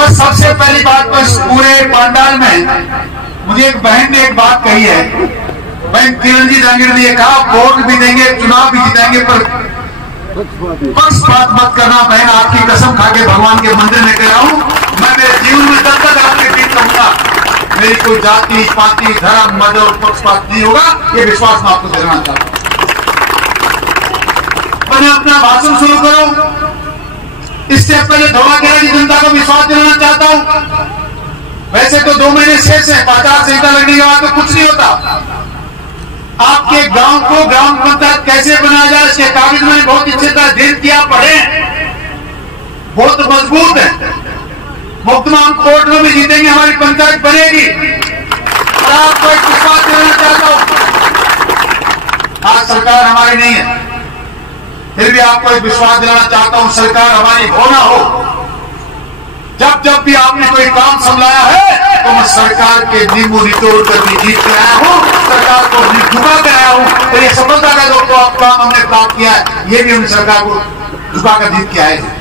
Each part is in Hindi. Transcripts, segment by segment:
बस सबसे पहली बात तो इस पूरे पंडाल में मुझे एक बहन ने एक बात कही है। बहन किरण जी जांगीर ने कहा वोट भी देंगे, चुनाव भी जीतेंगे, पर पक्षपात मत करना। बहन आपकी कसम खा के भगवान के मंदिर में कह रहा हूं, मैं मेरे जीवन में तब तक आपके बीच रहूंगा, मेरी कोई जाति पाति धर्म मत और पक्षपात नहीं होगा, ये विश्वास मैं आपको देना चाहता हूं। मैं अपना भाषण शुरू करूं इससे पहले धोलाखेड़ा की जनता को विश्वास दिलाना चाहता हूं। वैसे तो 2 महीने शेष है, आचार संहिता लगने के बाद तो कुछ नहीं होता। आपके गांव को ग्राम पंचायत कैसे बनाया जाए इसके कागज मैंने बहुत अच्छी तरह अध्ययन किया, पढ़े, बहुत मजबूत है। मुकदमा हम कोर्ट में भी जीतेंगे, हमारी पंचायत बनेगी। और आपको एक विश्वास दिलाना चाहता हूं, आज सरकार हमारी नहीं है, फिर भी आपको एक विश्वास दिलाना चाहता हूं, सरकार हमारी हो ना हो, जब जब भी आपने कोई काम संभाला है तो मैं सरकार के नींबू निचोड़ कर भी जीत के आया हूं, सरकार को झुका कर आया हूं। तो ये सफलता का जो काम हमने प्राप्त किया है, ये भी हम सरकार को झुका कर जीत के आए हैं।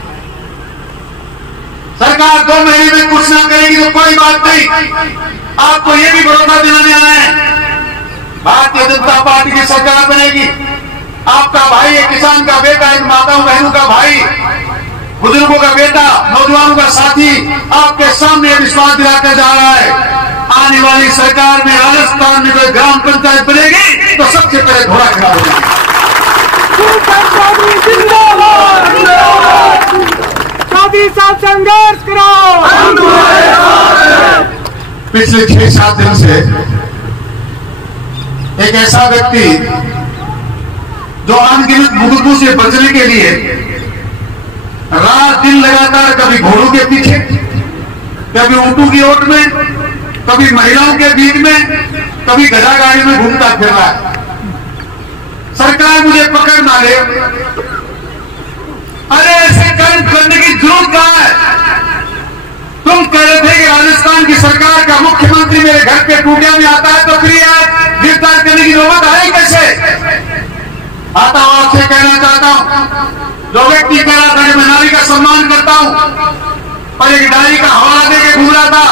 सरकार 2 महीने में कुछ ना करेगी तो कोई बात नहीं, आपको ये भी भरोसा दिलाने आए हैं, भारतीय जनता पार्टी की सरकार बनेगी। आपका भाई एक किसान का बेटा, एक माताओं बहनों का भाई, बुजुर्गों का बेटा, नौजवानों का साथी आपके सामने विश्वास दिलाकर जा रहा है। आने वाली सरकार में राजस्थान में कोई ग्राम पंचायत बनेगी तो सबसे पहले धोलाखेड़ा होगी। संघर्ष करो। पिछले 6-7 दिन से एक ऐसा व्यक्ति जो अनगिनत मुकदमों से बचने के लिए रात दिन लगातार कभी घोड़ों के पीछे, कभी ऊंटों की ओट में, कभी महिलाओं के बीच में, कभी गधा गाड़ी में घूमता फिर रहा है। सरकार मुझे पकड़ ना ले, अरे ऐसे कर्म करने की जरूरत कहां है? तुम कह रहे थे कि राजस्थान की सरकार का मुख्यमंत्री मेरे घर पे टूटिया में आता है तो फिर यार गिरफ्तार करने की नौबत आई कैसे? आता हूं, आपसे कहना चाहता हूं, जो व्यक्ति कह रहा था कि मैं नारी का सम्मान करता हूं और एक नारी का हवाला देके घूम रहा था,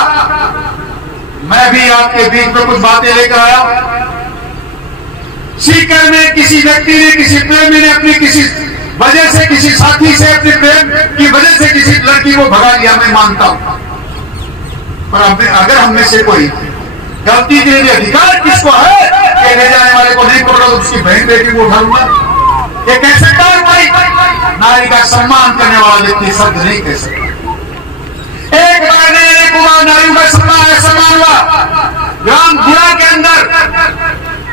मैं भी आपके बीच में कुछ बातें लेकर आया। सीकर में किसी व्यक्ति ने, किसी प्रेमी ने अपनी किसी वजह से, किसी साथी से, अपने प्रेम की वजह से किसी लड़की को भगा लिया, मैं मानता हूं, पर अगर हमने से कोई गलती के लिए अधिकार किसको है कि ले जाने वाले को नहीं पकड़ा तो उसकी बहन बेटी को उठा लूंगा? ये कह सकता है कोई? नारी का सम्मान करने वाला व्यक्ति शब्द नहीं कह सकता। एक बार ने कुमार नारियों का सम्मान हुआ। ग्राम गुड़ा के अंदर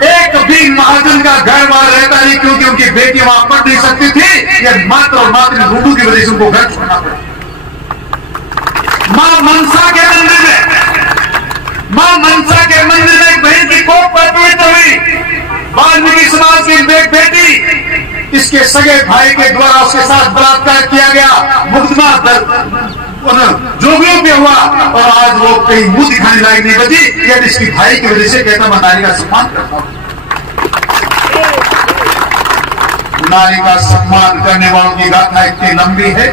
एक भी महाजन का घर वहां रहता नहीं, क्योंकि उनकी बेटी वहां पढ़ नहीं सकती थी। ये मात्र और मात्र गुड्डू की वजह से उनको घर छोड़ना पड़ा। मां मनसा के मंदिर में, मां मनसा के मंदिर में एक बहन की कोख प्रपीड़ित हुई। वाल्मीकि समाज की एक बेटी, इसके सगे भाई के द्वारा उसके साथ बलात्कार किया गया, मुकदमा जोगियों पे हुआ और आज वो कहीं मुंह दिखाने लायक नहीं बची। यदि इसकी भाई की वजह से कहता मैं नारी का सम्मान करता हूं। नारी का सम्मान करने वालों की गाथा इतनी लंबी है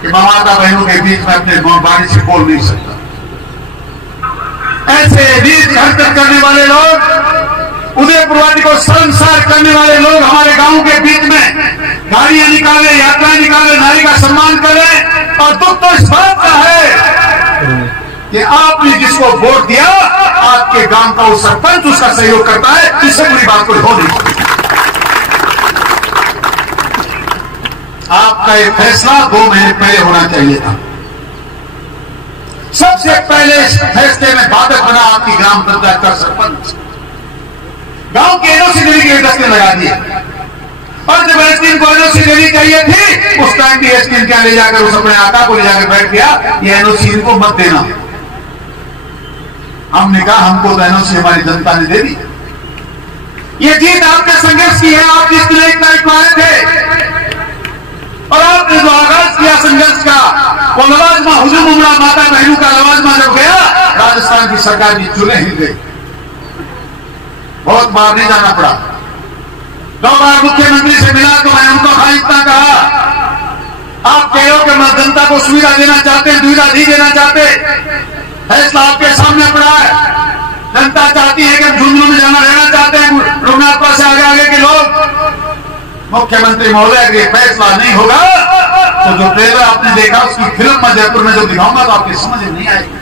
कि मैं माता बहनों के बीच में अपने वाणी से बोल नहीं सकता। ऐसे नीच हरकत करने वाले लोग, उदयपुरवादी को शर्मसार करने वाले लोग हमारे गांव के बीच में गाड़ियां निकाले, यात्राएं निकाले, नारी का सम्मान करें। और दुख तो इस बात का है कि आपने जिसको वोट दिया, आपके गांव का वो सरपंच उसका सहयोग करता है। इससे बुरी बात कोई हो नहीं। आपका ये फैसला 2 महीने पहले होना चाहिए था। सबसे पहले इस फैसले में बाधक बना आपकी ग्राम पंचायत का सरपंच। गांव के एनओसी देने के लिए 10 दिन लगा दिए, और जब एसपी को एनओसी देनी चाहिए थी उस टाइम भी एसपी क्या ले जाकर उस अपने आका को ले जाकर बैठ गया, ये एनओसी इनको मत देना। हमने कहा हमको तो एनओसी हमारी जनता ने दे दी। ये जीत आपने संघर्ष की है। आप जिस दिन 1 तारीख को आए थे और आपने जो आगाज किया संघर्ष का, वो लवाजमा हुजूर उमरा माता बहनों का लवाजमा जब गया, राजस्थान की सरकार की चुने ही गई। बहुत बार नहीं जाना पड़ा। 2 बार मुख्यमंत्री से मिला तो मैंने उनको इतना कहा आप कह रहे हो कि मैं जनता को सुविधा देना चाहते हैं, दुविधा नहीं देना चाहते। फैसला आपके सामने पड़ा है। जनता चाहती है कि हम झुंझुनू में जाना रहना चाहते हैं, रघुनाथपुरा से आगे आगे के लोग। मुख्यमंत्री महोदय अगर ये फैसला नहीं होगा तो जो ट्रेलर आपने देखा उसकी फिल्म मैं जयपुर में जो दिखाऊंगा तो आपकी समझ में नहीं आएगी।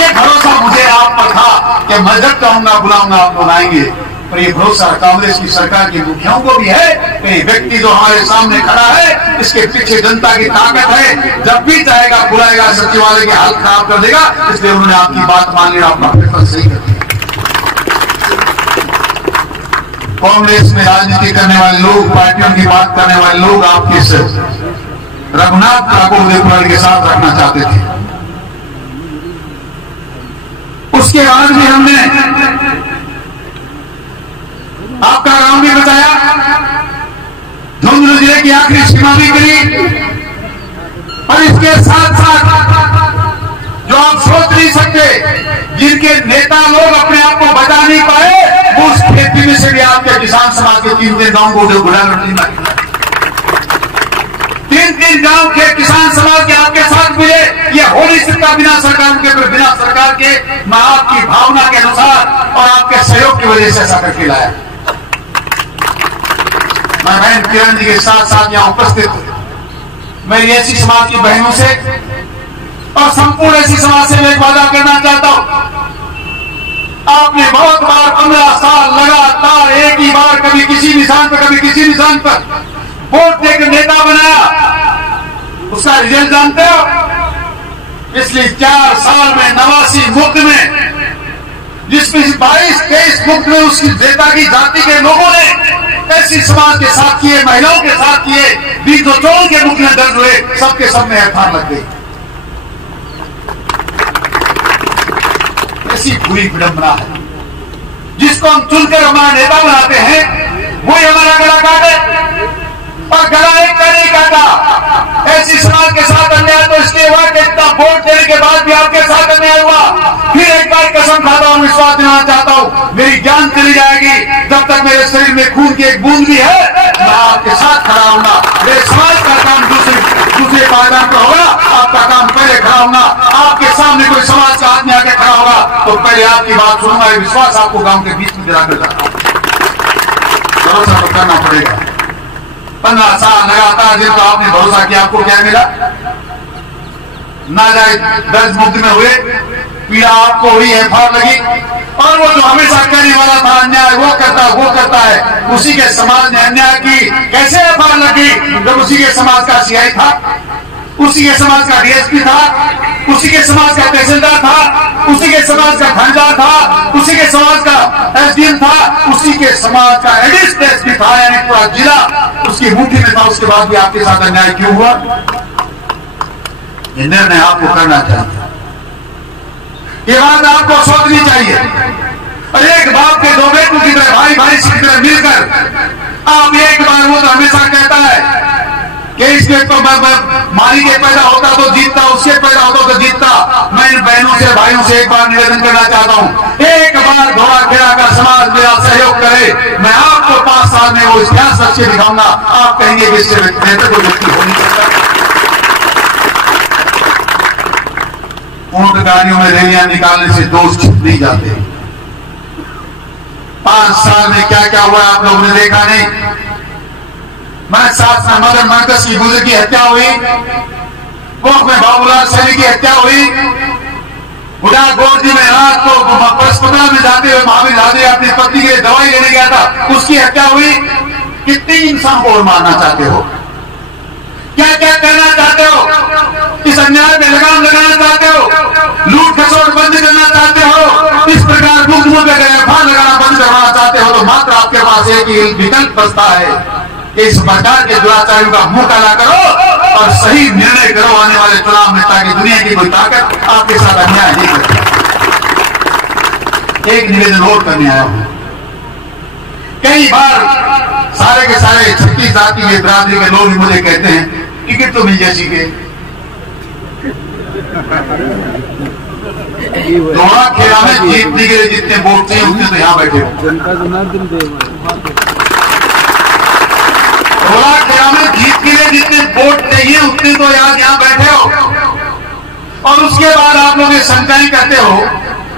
ये भरोसा मुझे आप पर था कि मैं जब चाहूंगा बुलाऊंगा आप लोग आएंगे, पर ये भरोसा कांग्रेस की सरकार के मुखियाओं को भी है कि ये व्यक्ति जो हमारे सामने खड़ा है इसके पीछे जनता की ताकत है, जब भी चाहेगा बुलाएगा, सचिवालय के हाल खराब कर देगा। इसलिए उन्होंने आपकी बात मान ली, अपना फैसला सही कर दिया। कांग्रेस में राजनीति करने वाले लोग, पार्टियों की बात करने वाले लोग आपके रघुनाथ ठाकुर उदयपुर के साथ रखना चाहते थे। उसके बाद भी हमने आपका गांव भी बताया, झुंझुनू जिले की आखिरी सीमा भी करी, और इसके साथ साथ जो आप सोच नहीं सकते, जिनके नेता लोग अपने आप को बचा नहीं पाए, वो उस खेती में से भी आपके किसान समाज के 3-3 गांव को जो गुड़ा नहीं लगे, 3-3 गांव के किसान समाज के आपके साथ मिले। ये हो नहीं सकता बिना सरकार के, बिना सरकार के। मैं आपकी भावना के अनुसार और आपके सहयोग की वजह से ऐसा करके लाया। मैं बहन किरण जी के साथ साथ यहां उपस्थित मेरी ऐसी समाज की बहनों से और संपूर्ण ऐसी समाज से मैं एक वादा करना चाहता हूं। आपने बहुत बार 15 साल लगातार एक ही बार कभी किसी निशान पर कभी किसी निशान पर वोट देकर नेता बनाया, उसका रिजल्ट जानते हो? पिछले 4 साल में 89 मुक्त में, जिसमें 22-23 मुक्त में उसकी नेता की जाति के लोगों ने ऐसी समाज के साथ किए, महिलाओं के साथ किए, 20 के मुक्त में दर्ज हुए, सबके सब में एफआईआर लग गई। ऐसी पूरी विडंबना है। जिसको हम चुनकर हमारा नेता बनाते हैं वही हमारा गला काटे, और गला एक का नहीं काटा। ऐसी समाज के साथ अन्याय तो इसलिए हुआ कि इतना वोट देने के बाद भी आपके साथ अन्याय हुआ। फिर एक बार कसम खाता हूं, विश्वास दिलाना चाहता हूं, मेरी जान चली जाएगी जब तक मेरे शरीर में खून की एक बूंद भी है, मैं आपके साथ खड़ा होऊंगा। मेरे समाज का काम दूसरे पायदान पर होगा, आपका काम पहले खड़ा होगा। आपके सामने कोई समाज का आदमी आके खड़ा होगा तो पहले आपकी बात सुनूंगा। ये विश्वास आपको गांव के बीच में दिलाकर जाता हूं। भरोसा तो करना पड़ेगा। 15 साल लगातार जिनको आपने भरोसा किया, आपको क्या मिला? ना जाए 10 मुक्त में हुए, पीड़ा आपको हुई, एफआईआर लगी, और वो जो हमेशा कहने वाला था अन्याय वो करता है, उसी के समाज ने अन्याय की। कैसे एफआईआर लगी? जब उसी के समाज का सीआई था, उसी के समाज का डीएसपी था, उसी के समाज का तहसीलदार था, उसी के समाज का थानेदार था, उसी के समाज का एसडीएम था, उसी के समाज का एडिशनल एसपी था, यानी पूरा जिला उसकी मुट्ठी में था। उसके बाद भी आपके साथ अन्याय क्यों हुआ? ये निर्णय आपको करना चाहिए, ये बात आपको सोचनी चाहिए। और एक बाप के 2 बेटों की तरह, भाई भाई की तरह मिलकर आप एक बार, वो तो हमेशा कहता है कि इसके तो माली के पैदा होता तो जीतता, उसके पैदा होता तो जीतता। मैं इन बहनों से भाइयों से एक बार निवेदन करना चाहता हूं, एक बार घोड़ा खेड़ा का समाज मेरा सहयोग करे, मैं आपको 5 साल में वो इतिहास रच के दिखाऊंगा। आप कहेंगे कि इससे बेहतर कोई व्यक्ति हो नहीं सकता। ऊंट गाड़ियों में रैलियां निकालने से दोष छिप नहीं जाते। 5 साल में क्या क्या हुआ आप लोगों ने देखा नहीं? मैं साथ में मदन मरकज की बुजुर्ग की हत्या हुई, कोख में बाबूलाल सैनी की हत्या हुई, बुढ़ा गोरजी में रात को अस्पताल में जाते हुए महावीर राजे अपनी पत्नी के लिए दवाई लेने गया था, उसकी हत्या हुई। कितनी इंसान को और मारना चाहते हो? क्या क्या करना चाहते हो? इस अन्याय में लगाम लगाना चाहते हो? लूट खसोट बंद करना चाहते हो? इस प्रकार मुकदमों पे एफआईआर लगाना बंद करवाना चाहते हो? तो मात्र आपके पास एक ही विकल्प बचता है, इस प्रकार के दुराचारियों का मुंह काला करो और सही निर्णय करो आने वाले चुनाव में, ताकि दुनिया की कोई ताकत आपके साथ अन्याय नहीं कर सके। एक निवेदन और करने आया हूं। कई बार सारे के सारे 36 जाति के बिरादरी के लोग मुझे कहते हैं टिकट तो मिल जैसी के दोहरा खेला में जीतने के लिए जितने वोट चाहिए उतने तो यहां बैठे हो। दोहरा खेला में जीत के जितने वोट चाहिए उतने तो यहाँ बैठे हो, और उसके बाद आप लोग ये शंकाएं करते हो।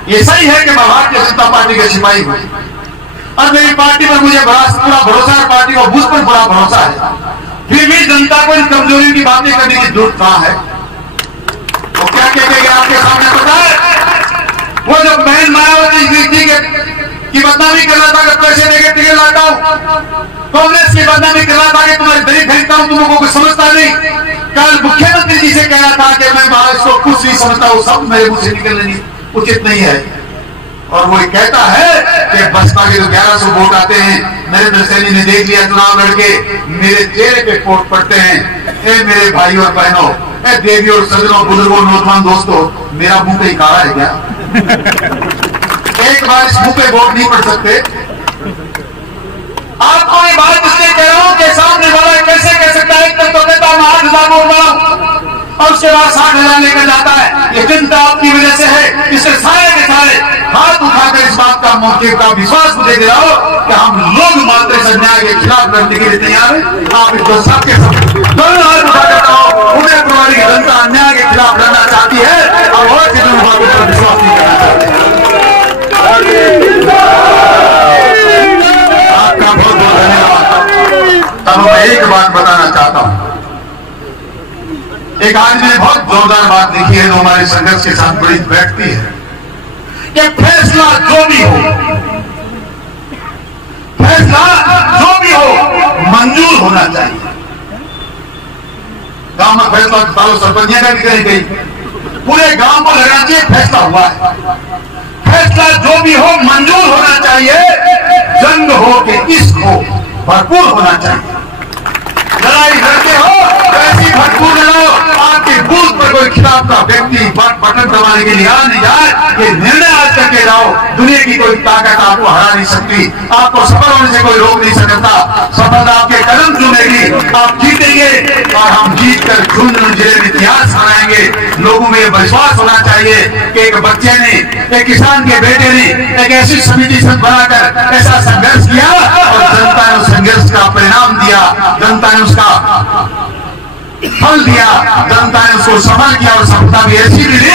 ये सही है कि मैं भारतीय जनता पार्टी के सिपाही हूं और मेरी पार्टी पर मुझे पूरा भरोसा है, पार्टी को मुझ पर पूरा भरोसा है, फिर भी जनता को इन कमजोरी की बातें करने की जरूरत कहां है? वो क्या कहते हैं आपके सामने पता है? वो जब बहन मायावती की बदनामी कर रहा था कि पैसे देके टिकट लाता हूं, कांग्रेस की बदनामी कर रहा था कि तुम्हारी दरी फेंकता हूं, तुम लोगों को समझता नहीं। कल मुख्यमंत्री जी से कह रहा था कि मैं इसको कुछ नहीं समझता हूं, सब मेरे मुंह से निकलने उचित नहीं है। और वो कहता है कि बसपा के जो 1100 वोट आते हैं, नरेंद्र सैनी ने देख लिया चुनाव लड़के, मेरे चेहरे पे वोट पड़ते हैं। ए मेरे भाई और बहनों, ए देवी और सज्जनों, बुजुर्गों, नौजवान दोस्तों, मेरा मुंह कहीं काला है क्या? एक बार इस मुंह पे वोट नहीं पड़ सकते? आपको ये बात इसलिए कह रहा हूं कि सामने वाला कैसे कह सकता है? एक तक तो कहता मैं 8,000 वोट बनाऊं और उसके बाद 60,000 लेकर जाता है। ये चिंता आपकी वजह से है। इससे सारे के सारे हाथ उठाकर इस बात का मौके का विश्वास मुझे दिलाओ कि हम लोग मात्र इस अन्याय के खिलाफ लड़ने के लिए तैयार हैं। आप इस सबके सब दोनों हाथ उठाकर कहो, उन्हें प्रणाली की जनता अन्याय के खिलाफ लड़ना चाहती है और किसी बातों पर विश्वास नहीं करना चाहती। आपका बहुत बहुत धन्यवाद। तब मैं एक बात बताना चाहता हूं। एक आदमी ने बहुत जोरदार बात लिखी है जो हमारे संघर्ष के साथ बड़ी बैठती है कि फैसला जो भी हो, फैसला जो भी हो मंजूर होना चाहिए। गांव में फैसला सालों सरपंच का भी कहीं कहीं पूरे गांव को लगना चाहिए फैसला हुआ है। फैसला जो भी हो मंजूर होना चाहिए, जंग हो कि इश्क हो भरपूर होना चाहिए। लड़ाई लड़ते हो वैसी भरपूर लड़ो, आपके बूथ पर कोई खिलाफ का व्यक्ति बटन दबाने के लिए आ नहीं जाए, ये निर्णय आज करके जाओ। दुनिया की कोई ताकत आपको हरा नहीं सकती, आपको सफल होने से कोई रोक नहीं सकता। सफलता आपके कदम चूमेगी, आप जीतेंगे और हम जीत कर झुंझुनू जिले में इतिहास बनाएंगे। लोगों में विश्वास होना चाहिए कि एक बच्चे ने, एक किसान के बेटे ने एक ऐसी समिति बनाकर ऐसा संघर्ष किया और जनता ने उस संघर्ष का परिणाम दिया, जनता ने उसका फल दिया, जनता ने उसको सफल किया और सफलता भी ऐसी मिली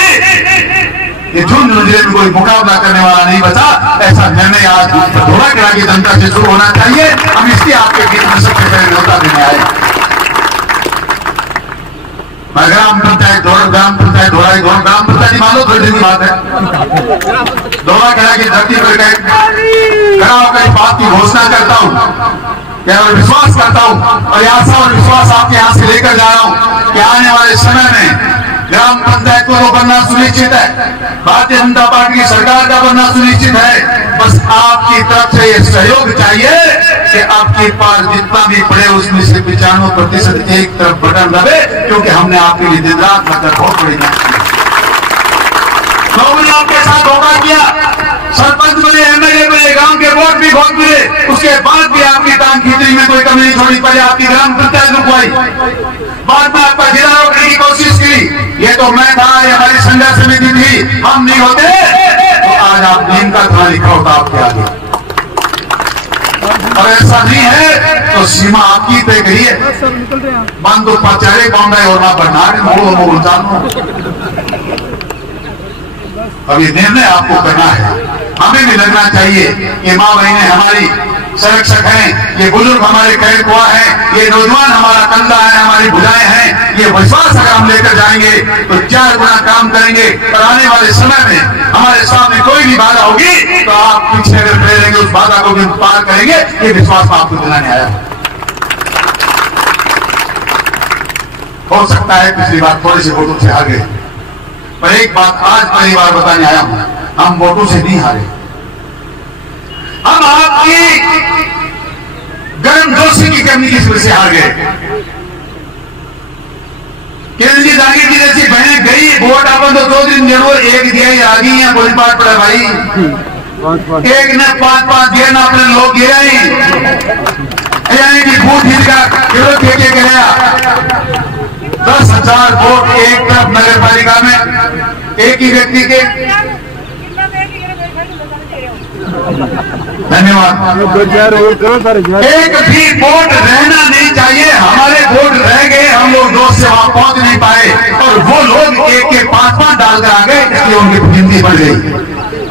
कि झुंझुनू जिले में कोई मुकाबला करने वाला नहीं बचा। ऐसा निर्णय आज थोड़ा कड़ा की जनता से शुरू होना चाहिए। हम इसलिए आपके बीच में सबसे पहले न्योता देने आए। मैं ग्राम पंचायत ग्राम पंचायत मान लो थोड़ी दिन की बात है, दोड़ा कड़ा की धरती पर गए खड़ा होकर इस बात की घोषणा करता हूं, मैं विश्वास करता हूं और आशा और विश्वास आपके यहां से लेकर जा रहा हूं कि आने वाले समय में ग्राम पंचायत को बनना सुनिश्चित है, भारतीय जनता पार्टी की सरकार का बनना सुनिश्चित है। बस आपकी तरफ से ये सहयोग चाहिए कि आपके पास जितना भी पड़े उसमें से 95% एक तरफ बटन दबे, क्योंकि हमने आपके लिए दिन रात मतलब बहुत बड़ी मेहनत की। लोगों ने आपके साथ धोखा किया, सरपंच बने, एमएलए बने, गांव के वोट भी बहुत मिले, उसके बाद भी आपकी टांग खींचने में कोई कमी नहीं छोड़ी, पहले आपकी ग्राम पंचायत रुकवाई, बाद में आपका जिला रोकने की कोशिश की। ये तो मैं था, ये हमारी संघर्ष समिति थी, हम नहीं होते तो आज आप नीम का थाना लिखा होता आपके आगे। और ऐसा नहीं है तो सीमा आपकी तय करी है, बंद तो पचारे कौन है और ना बनाने मोड़ो मोड़ जानो। अब ये निर्णय आपको करना है, हमें भी लगना चाहिए। ये माँ बहनें हमारी संरक्षक हैं, ये बुजुर्ग हमारे कैद कुआ हैं, ये नौजवान हमारा कंधा है, हमारी भुजाएं हैं। ये विश्वास अगर हम लेकर जाएंगे तो 4 गुना काम करेंगे और आने वाले समय में हमारे सामने कोई भी बाधा होगी तो आप पीछे अगर खड़े रहेंगे उस बाधा को भी पार करेंगे। ये विश्वास आपको दिलाने आया। हो सकता है पिछली बार थोड़े से वोटों से आगे, पर एक बात आज पहली बार बताने आया हूं, हम वोटों से नहीं हारे, हम आपकी गर्मजोशी की कमी की वजह से हार गए। किरण जी जागीर जी जैसी बहन गई वोट अपन तो 2 दिन जरूर एक दिया ही आ गई है, बोली पाठ पड़ा भाई, एक ने 5-5 दिया ना अपने लोग गिरा ही यानी कि बूथ हिल का किलो ठेके गया। 10,000 वोट एक तरफ नगर पालिका में एक ही व्यक्ति के। धन्यवाद। एक भी वोट रहना नहीं चाहिए, हमारे वोट रह गए। उनकी गिनती बढ़ गई।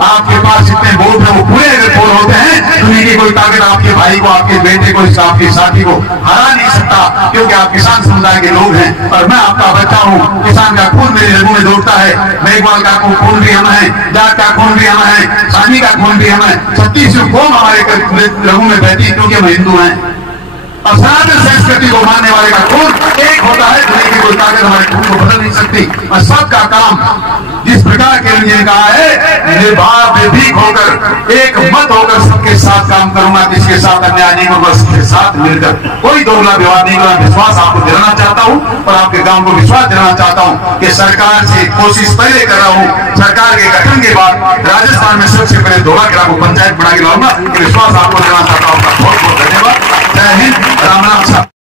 आपके पास जितने वोट है वो पूरे अगर पोल होते हैं, दुनिया की कोई ताकत आपके भाई को, आपके बेटे को, आपके साथी को हरा नहीं सकता, क्योंकि आप किसान समुदाय के लोग हैं और मैं आपका बच्चा हूँ। किसान का खून मेरे रगों में दौड़ता है, मेघवाल का खून भी हम है, जाट का खून भी हम है, सानी का खून भी हम है, 36 कौम हमारे रगों में बहती, क्योंकि हम हिंदू हैं। और सनातन संस्कृति को मानने वाले का खून एक होता है, दुनिया की कोई ताकत हमारे खून को बदल नहीं सकती। और सबका काम जिस प्रकार के ने कहा है, निर्भीक होकर, एक मत होकर सबके साथ काम करूंगा, किसके साथ अन्याय नहीं करूंगा, सबके साथ मिलकर, कोई दोगला व्यवहार नहीं करूंगा। विश्वास आपको दिलाना चाहता हूं और आपके गांव को विश्वास दिलाना चाहता हूं कि सरकार से कोशिश पहले कर रहा हूं, सरकार के गठन के बाद राजस्थान में सबसे पहले धोला ग्राम को पंचायत बना के लाऊंगा। विश्वास आपको दिलाना चाहता हूं। बहुत बहुत धन्यवाद। जय हिंद, राम राम।